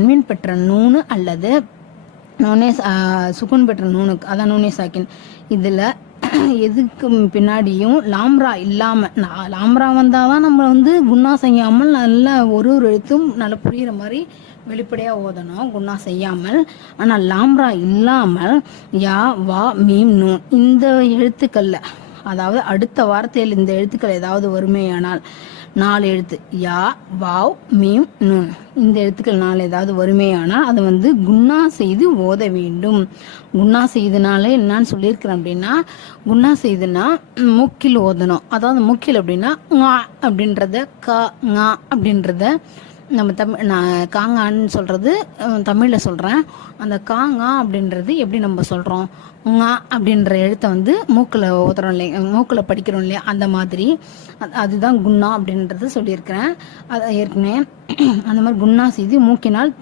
தன்வீன் பெற்ற நூனு அல்லது நூனே சுகுன் பெற்ற நூனுக்கு, அதான் நூனே சாக்கின். இதில் எதுக்கு பின்னாடியும் லாம்ரா இல்லாமல், லாம்ரா வந்தால் தான் நம்ம குன்னா செய்யாமல் நல்ல ஒரு எழுத்தும் நல்லா புரிகிற மாதிரி வெளிப்படையாக ஓதணும், குன்னா செய்யாமல். ஆனால் லாம்ரா இல்லாமல் யா வா மீம் நூன் இந்த எழுத்துக்களில், அதாவது அடுத்த வார்த்தையில் இந்த எழுத்துக்கள் ஏதாவது வறுமையானால், 4 எழுத்து யா வாவ் மீம் நூன், இந்த எழுத்துக்கள் 4 ஏதாவது வறுமையானால் அதை குன்னா செய்து ஓத வேண்டும். குன்னா செய்தனால என்னன்னு சொல்லியிருக்கிறேன் அப்படின்னா, குன்னா செய்துனா மூக்கில் ஓதணும். அதாவது மூக்கில் அப்படின்னா ஙா அப்படின்றத க ஙா அப்படின்றத நம்ம நான் காங்கான்னு சொல்கிறது தமிழில் சொல்கிறேன். அந்த காங்கா அப்படின்றது எப்படி நம்ம சொல்கிறோம், ங்கா அப்படின்ற எழுத்தை மூக்கில் ஓதுறோம் இல்லையா, மூக்கில் படிக்கிறோம் இல்லையா, அந்த மாதிரி அதுதான் குன்னா அப்படின்றது சொல்லியிருக்கிறேன். அது ஏற்கனவே அந்த மாதிரி குன்னா செய்து மூக்கினால்